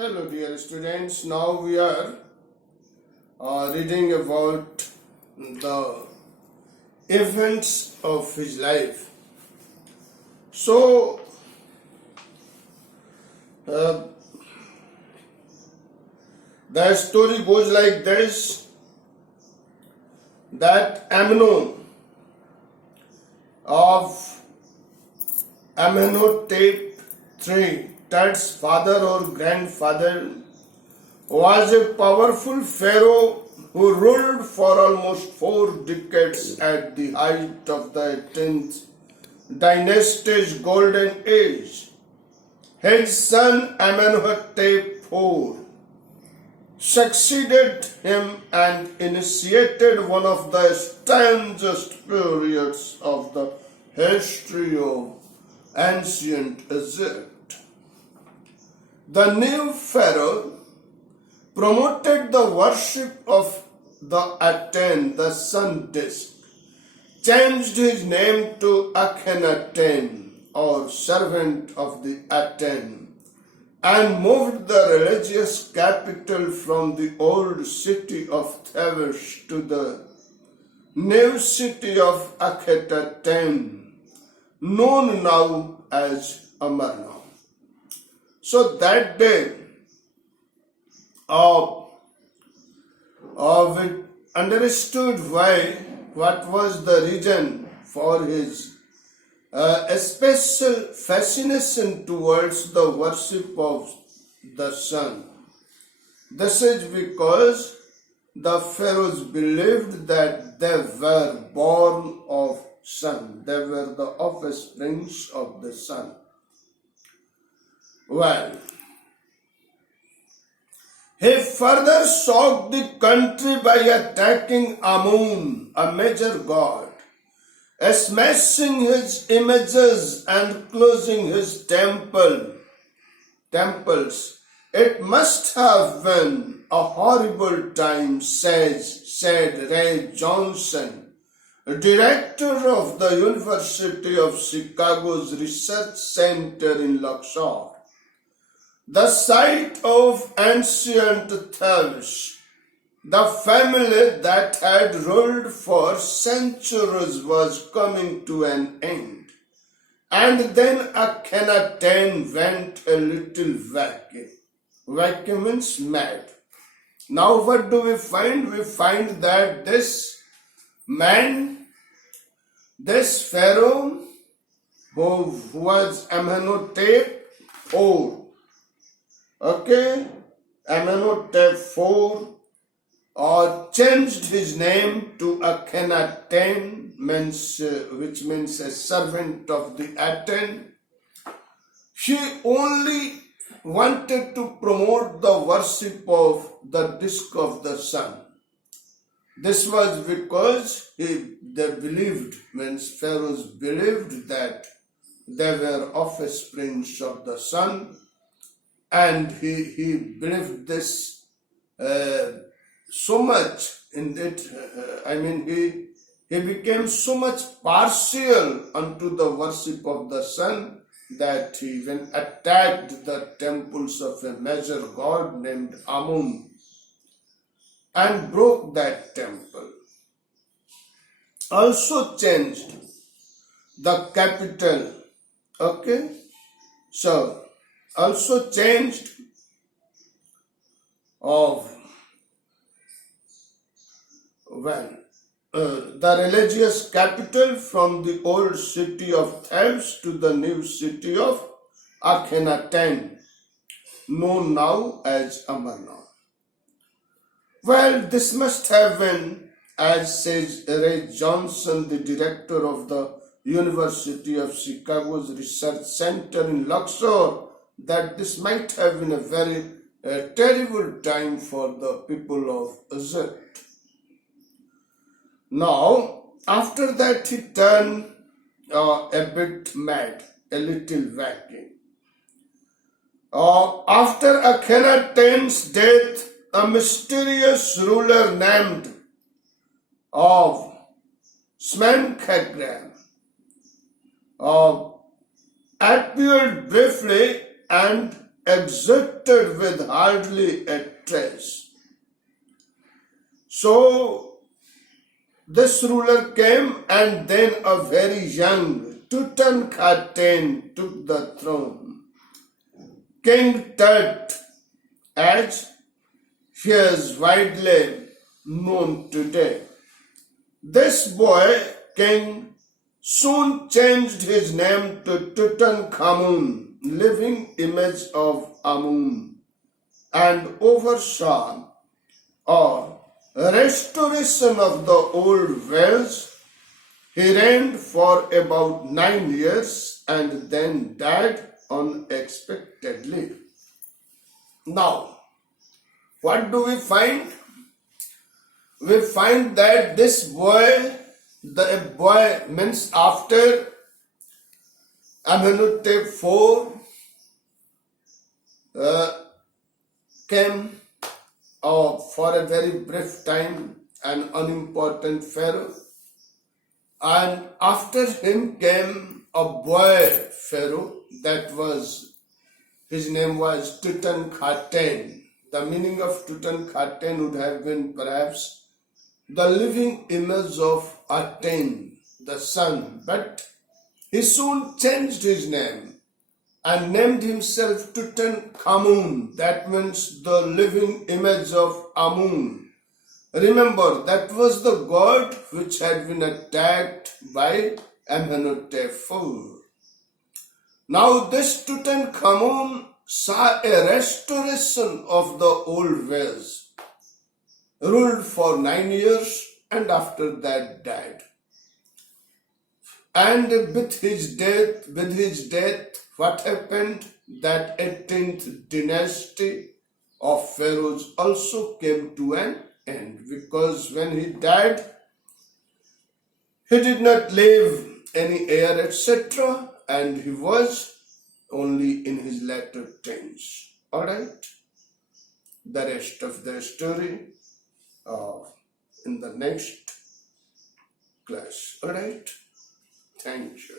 Hello dear students, now we are reading about the events of his life. So, uh, the story goes like this, that Amnon of Amenhotep III, Tut's father or grandfather, was a powerful pharaoh who ruled for almost 4 decades at the height of the 10th dynasty's golden age. His son Amenhotep IV succeeded him and initiated one of the strangest periods of the history of ancient Egypt. The new pharaoh promoted the worship of the Aten, the sun disk, changed his name to Akhenaten, or servant of the Aten, and moved the religious capital from the old city of Thebes to the new city of Akhetaten, known now as Amarna. So that day, we understood what was the reason for his special fascination towards the worship of the sun. This is because the pharaohs believed that they were born of sun. They were the offsprings of the sun. Well, he further shocked the country by attacking Amun, a major god, smashing his images and closing his temples. It must have been a horrible time, said Ray Johnson, director of the University of Chicago's Research Center in Luxor. The site of ancient Thebes, the family that had ruled for centuries, was coming to an end. And then Akhenaten went a little wacky. Wacky means mad. Now what do we find? We find that this man, this pharaoh, who was Amenhotep IV, Amenhotep IV, changed his name to Akhenaten, which means a servant of the Aten. He only wanted to promote the worship of the disk of the sun. This was because pharaohs believed that they were offsprings of the sun. And he believed this so much in it. He became so much partial unto the worship of the sun that he even attacked the temples of a major god named Amun and broke that temple. Also changed the capital. Also changed the religious capital from the old city of Thebes to the new city of Akhenaten, known now as Amarna. Well, this must have been, as says Ray Johnson, the director of the University of Chicago's Research Center in Luxor, that this might have been a very terrible time for the people of Egypt. Now, after that he turned a bit mad, a little wacky. After Akhenaten's death, a mysterious ruler named Smenkhkare appeared briefly and exhausted with hardly a trace. So this ruler came, and then a very young Tutankhamun took the throne. King Tut, as he is widely known today. This boy, king, soon changed his name to Tutankhamun, living image of Amun, and oversaw a restoration of the old wells. He reigned for about 9 years and then died unexpectedly. Now, what do we find? We find that this boy, the boy means after Amenhotep IV came for a very brief time, an unimportant pharaoh, and after him came a boy pharaoh, his name was Tutankhamun. The meaning of Tutankhamun would have been perhaps the living image of Aten, the sun, but he soon changed his name and named himself Tutankhamun. That means the living image of Amun. Remember, that was the god which had been attacked by Amenhotep IV. Now this Tutankhamun saw a restoration of the old ways, ruled for 9 years, and after that died. And with his death, what happened? That 18th dynasty of pharaohs also came to an end, because when he died, he did not leave any heir, etc., and he was only in his latter teens. Alright? The rest of the story in the next class. Alright? Thank you.